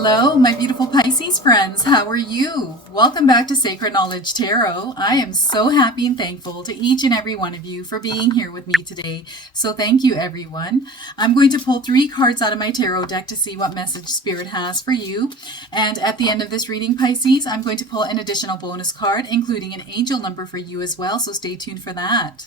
Hello, my beautiful Pisces friends. How are you? Welcome back to Sacred Knowledge Tarot. I am so happy and thankful to each and every one of you for being here with me today. So thank you, everyone. I'm going to pull 3 cards out of my tarot deck to see what message Spirit has for you. And at the end of this reading, Pisces, I'm going to pull an additional bonus card, including an angel number for you as well. So stay tuned for that.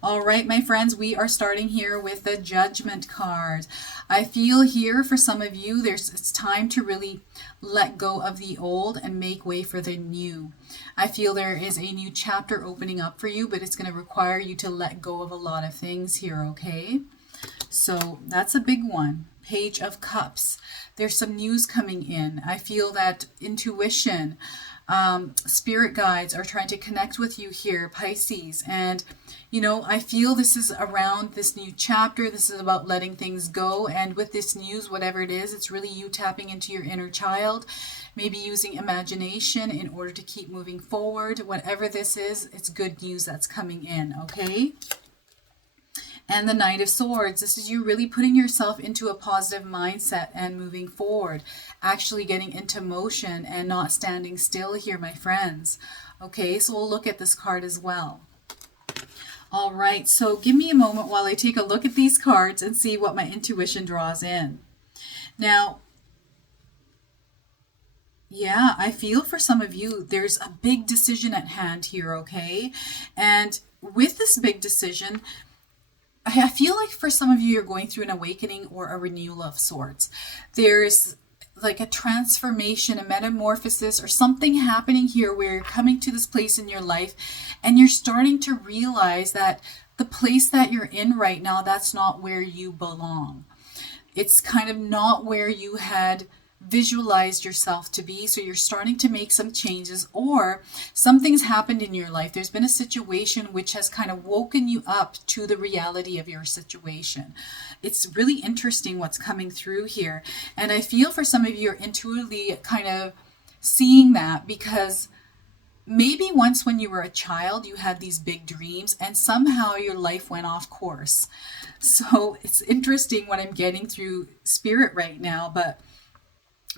All right, my friends, we are starting here with the Judgment card. I feel here for some of you, it's time to really let go of the old and make way for the new. I feel there is a new chapter opening up for you, but it's going to require you to let go of a lot of things here, okay? So that's a big one. Page of Cups. There's some news coming in. I feel that intuition, spirit guides are trying to connect with you here, Pisces. And, you know, I feel this is around this new chapter. This is about letting things go. And with this news, whatever it is, it's really you tapping into your inner child, maybe using imagination in order to keep moving forward. Whatever this is, it's good news that's coming in, okay? And the Knight of Swords, this is you really putting yourself into a positive mindset and moving forward, actually getting into motion and not standing still here, my friends. Okay, so we'll look at this card as well. All right, so give me a moment while I take a look at these cards and see what my intuition draws in. Now, yeah, I feel for some of you, there's a big decision at hand here, okay? And with this big decision, I feel like for some of you, you're going through an awakening or a renewal of sorts. There's like a transformation, a metamorphosis, or something happening here where you're coming to this place in your life and you're starting to realize that the place that you're in right now, that's not where you belong. It's kind of not where you had visualized yourself to be. So you're starting to make some changes, or something's happened in your life. There's been a situation which has kind of woken you up to the reality of your situation. It's really interesting what's coming through here. And I feel for some of you are intuitively kind of seeing that, because maybe once when you were a child, you had these big dreams and somehow your life went off course. So it's interesting what I'm getting through Spirit right now, but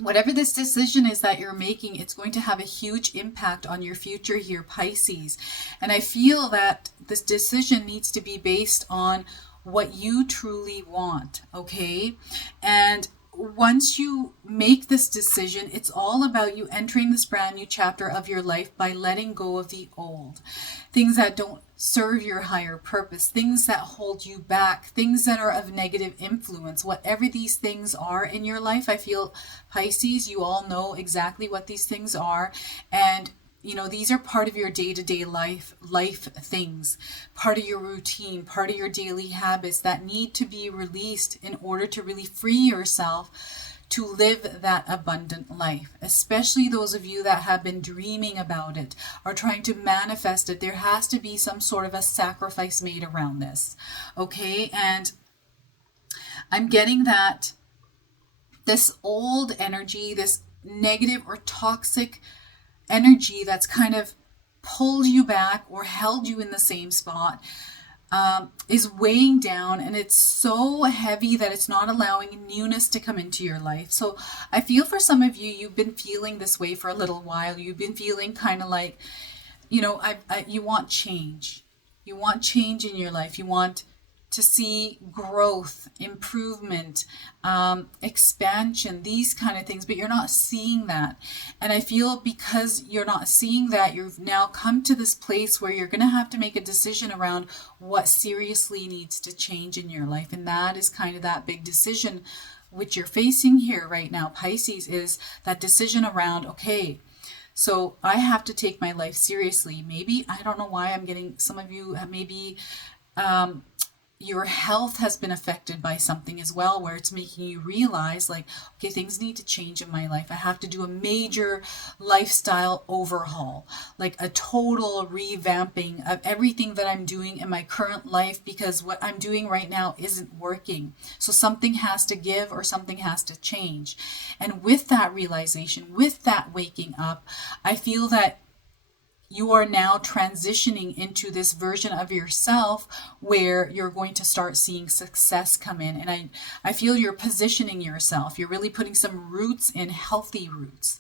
whatever this decision is that you're making, it's going to have a huge impact on your future here, Pisces. And I feel that this decision needs to be based on what you truly want, okay? And once you make this decision, it's all about you entering this brand new chapter of your life by letting go of the old. Things that don't serve your higher purpose, things that hold you back, things that are of negative influence, whatever these things are in your life. I feel, Pisces, you all know exactly what these things are. And you know, these are part of your day-to-day life things, part of your routine, part of your daily habits that need to be released in order to really free yourself to live that abundant life. Especially those of you that have been dreaming about it, are trying to manifest it. There has to be some sort of a sacrifice made around this, okay? And I'm getting that this old energy, this negative or toxic energy that's kind of pulled you back or held you in the same spot is weighing down, and it's so heavy that it's not allowing newness to come into your life. So I feel for some of you, you've been feeling this way for a little while. You've been feeling kind of like, you know, you want change. You want change in your life. You want to see growth, improvement, expansion, these kind of things, but you're not seeing that. And I feel because you're not seeing that, you've now come to this place where you're going to have to make a decision around what seriously needs to change in your life. And that is kind of that big decision which you're facing here right now, Pisces, is that decision around, okay, so I have to take my life seriously. Maybe, I don't know why I'm getting, some of you maybe, your health has been affected by something as well, where it's making you realize like, okay, things need to change in my life. I have to do a major lifestyle overhaul, like a total revamping of everything that I'm doing in my current life, because what I'm doing right now isn't working. So something has to give or something has to change. And with that realization, with that waking up, I feel that you are now transitioning into this version of yourself where you're going to start seeing success come in. And I feel you're positioning yourself. You're really putting some roots in, healthy roots,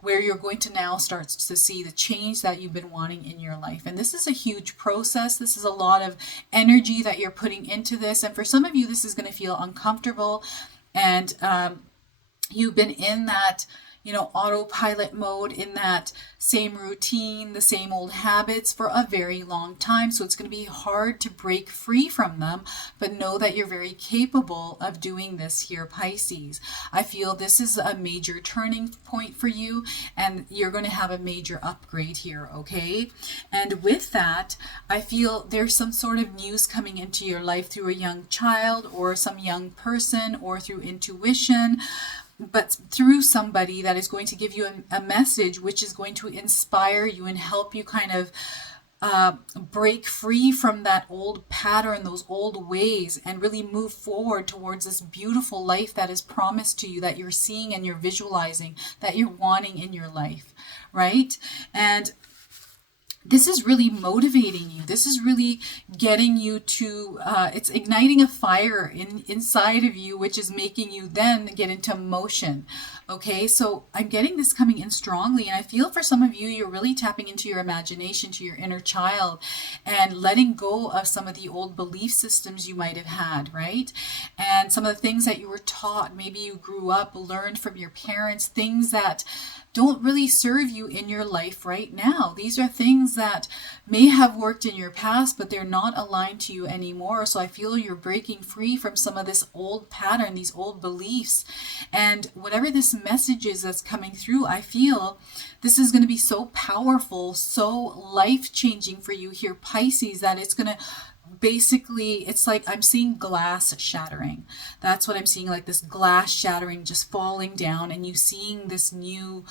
where you're going to now start to see the change that you've been wanting in your life. And this is a huge process. This is a lot of energy that you're putting into this. And for some of you, this is going to feel uncomfortable. And you've been in that, autopilot mode, in that same routine, the same old habits for a very long time. So it's going to be hard to break free from them, but know that you're very capable of doing this here, Pisces. I feel this is a major turning point for you, and you're going to have a major upgrade here, okay? And with that, I feel there's some sort of news coming into your life through a young child or some young person, or through intuition, but through somebody that is going to give you a message which is going to inspire you and help you kind of break free from that old pattern, those old ways, and really move forward towards this beautiful life that is promised to you, that you're seeing and you're visualizing, that you're wanting in your life, right? And this is really motivating you. This is really getting you to, it's igniting a fire inside of you, which is making you then get into motion. Okay, so I'm getting this coming in strongly, and I feel for some of you, you're really tapping into your imagination, to your inner child, and letting go of some of the old belief systems you might have had, right? And some of the things that you were taught, maybe you grew up, learned from your parents, things that don't really serve you in your life right now. These are things that may have worked in your past, but they're not aligned to you anymore. So I feel you're breaking free from some of this old pattern, these old beliefs. And whatever this message is that's coming through, I feel this is going to be so powerful, so life-changing for you here, Pisces, that it's going to basically, it's like I'm seeing glass shattering. That's what I'm seeing, like this glass shattering, just falling down, and you seeing this new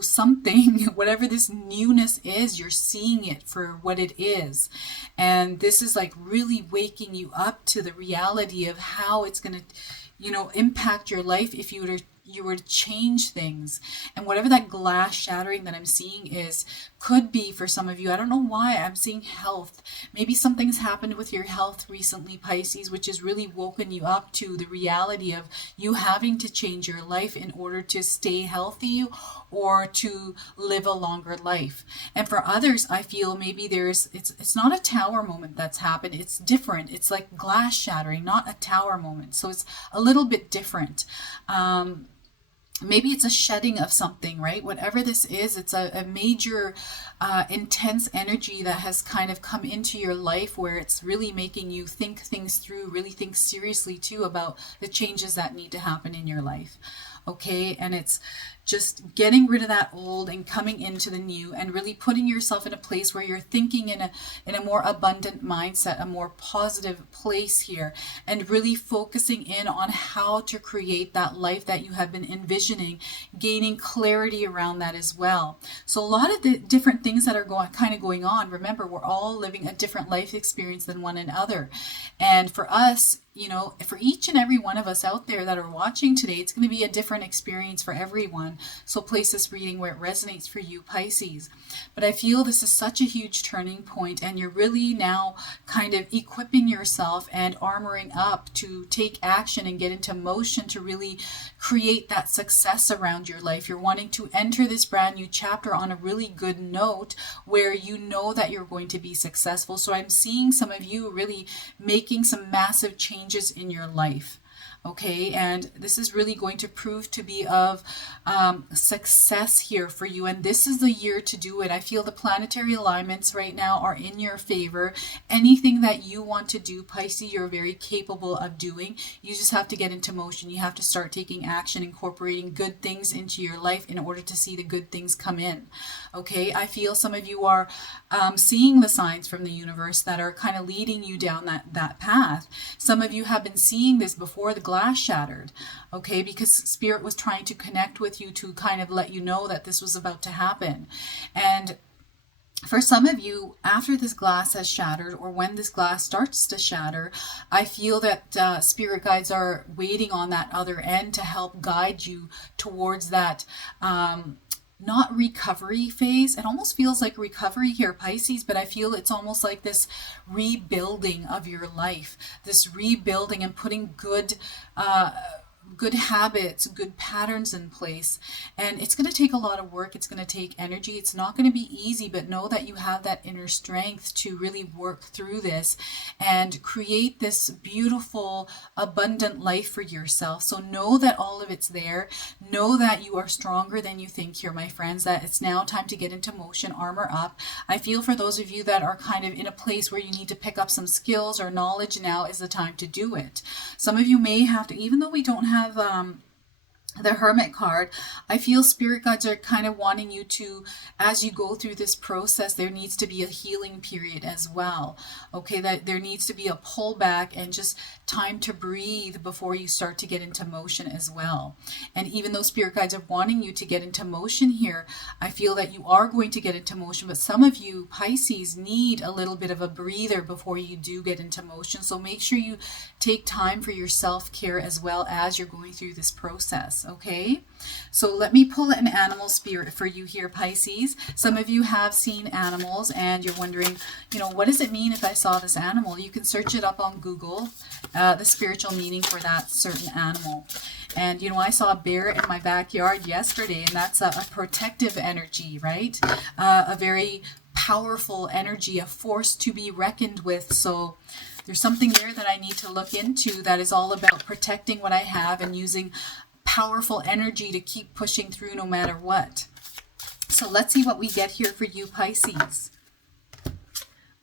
something, whatever this newness is, you're seeing it for what it is. And this is like really waking you up to the reality of how it's going to, impact your life if you were to change things. And whatever that glass shattering that I'm seeing is, could be for some of you, I don't know why, I'm seeing health. Maybe something's happened with your health recently, Pisces, which has really woken you up to the reality of you having to change your life in order to stay healthy or to live a longer life. And for others, I feel maybe it's not a tower moment that's happened. It's different. It's like glass shattering, not a tower moment. So it's a little bit different. Maybe it's a shedding of something, right? Whatever this is, it's a major intense energy that has kind of come into your life, where it's really making you think things through, really think seriously too about the changes that need to happen in your life. Okay, and it's just getting rid of that old and coming into the new, and really putting yourself in a place where you're thinking in a more abundant mindset, a more positive place here, and really focusing in on how to create that life that you have been envisioning, gaining clarity around that as well. So a lot of the different things that are going on, remember, we're all living a different life experience than one another. And for us, for each and every one of us out there that are watching today, it's going to be a different experience for everyone. So place this reading where it resonates for you, Pisces. But I feel this is such a huge turning point, and you're really now kind of equipping yourself and armoring up to take action and get into motion to really create that success around your life. You're wanting to enter this brand new chapter on a really good note, where you know that you're going to be successful. So I'm seeing some of you really making some massive changes in your life. Okay, and this is really going to prove to be of success here for you, and this is the year to do it. I feel the planetary alignments right now are in your favor. Anything that you want to do, Pisces, you're very capable of doing. You just have to get into motion. You have to start taking action, incorporating good things into your life in order to see the good things come in. Okay, I feel some of you are seeing the signs from the universe that are kind of leading you down that path. Some of you have been seeing this before the glass shattered, okay, because Spirit was trying to connect with you to kind of let you know that this was about to happen. And for some of you, after this glass has shattered, or when this glass starts to shatter, I feel that spirit guides are waiting on that other end to help guide you towards that not recovery phase. It almost feels like recovery here, Pisces, but I feel it's almost like this rebuilding of your life, this rebuilding and putting good habits, good patterns in place. And it's going to take a lot of work. It's going to take energy. It's not going to be easy, but know that you have that inner strength to really work through this and create this beautiful, abundant life for yourself. So know that all of it's there. Know that you are stronger than you think here, my friends, that it's now time to get into motion, armor up. I feel for those of you that are kind of in a place where you need to pick up some skills or knowledge, now is the time to do it. Some of you may have to, even though we don't have the Hermit card, I feel spirit guides are kind of wanting you to, as you go through this process, there needs to be a healing period as well. Okay, that there needs to be a pullback and just time to breathe before you start to get into motion as well. And even though spirit guides are wanting you to get into motion here, I feel that you are going to get into motion, but some of you Pisces need a little bit of a breather before you do get into motion. So make sure you take time for your self-care as well as you're going through this process. Okay, so let me pull an animal spirit for you here, Pisces. Some of you have seen animals and you're wondering, what does it mean if I saw this animal? You can search it up on Google, the spiritual meaning for that certain animal. And I saw a bear in my backyard yesterday, and that's a protective energy, right? A very powerful energy, a force to be reckoned with. So there's something there that I need to look into that is all about protecting what I have and using powerful energy to keep pushing through no matter what. So let's see what we get here for you, Pisces.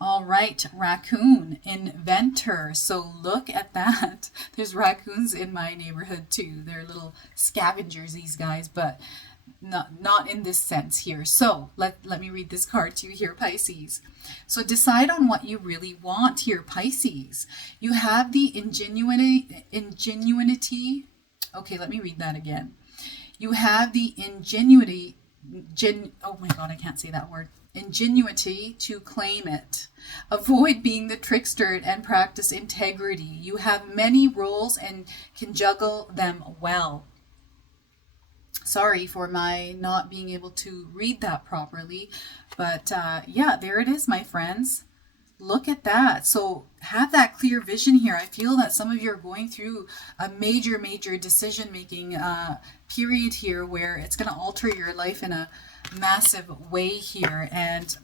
All right, raccoon, inventor. So look at that. There's raccoons in my neighborhood too. They're little scavengers, these guys, but not in this sense here. So let me read this card to you here, Pisces. So decide on what you really want here, Pisces. You have the ingenuity. Okay, let me read that again. You have the ingenuity, oh my God, I can't say that word. Ingenuity to claim it. Avoid being the trickster and practice integrity. You have many roles and can juggle them well. Sorry for my not being able to read that properly, but yeah, there it is, my friends. Look at that. So have that clear vision here. I feel that some of you are going through a major decision-making period here where it's going to alter your life in a massive way here. And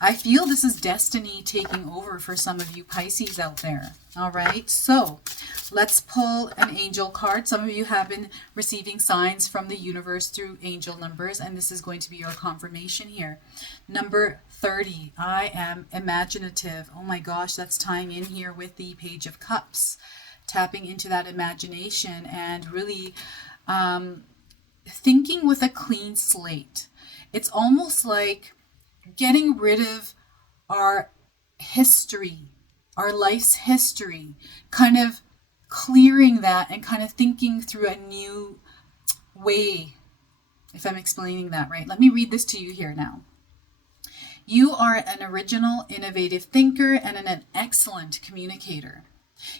I feel this is destiny taking over for some of you Pisces out there. All right, so let's pull an angel card. Some of you have been receiving signs from the universe through angel numbers, and this is going to be your confirmation here. Number 30, I am imaginative. Oh my gosh, that's tying in here with the Page of Cups. Tapping into that imagination and really thinking with a clean slate. It's almost like getting rid of our history, our life's history, kind of clearing that and kind of thinking through a new way, if I'm explaining that right. Let me read this to you here now. You are an original, innovative thinker and an excellent communicator.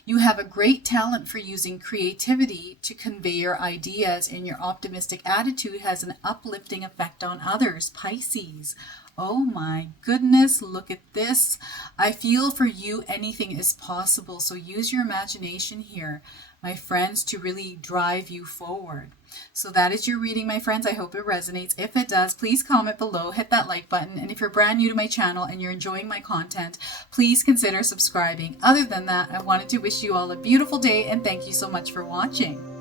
You have a great talent for using creativity to convey your ideas, and your optimistic attitude has an uplifting effect on others, Pisces. Oh my goodness, look at this. I feel for you anything is possible, so use your imagination here, my friends, to really drive you forward. So that is your reading, my friends. I hope it resonates. If it does, please comment below, hit that like button, and if you're brand new to my channel and you're enjoying my content, please consider subscribing. Other than that, I wanted to wish you all a beautiful day, and thank you so much for watching.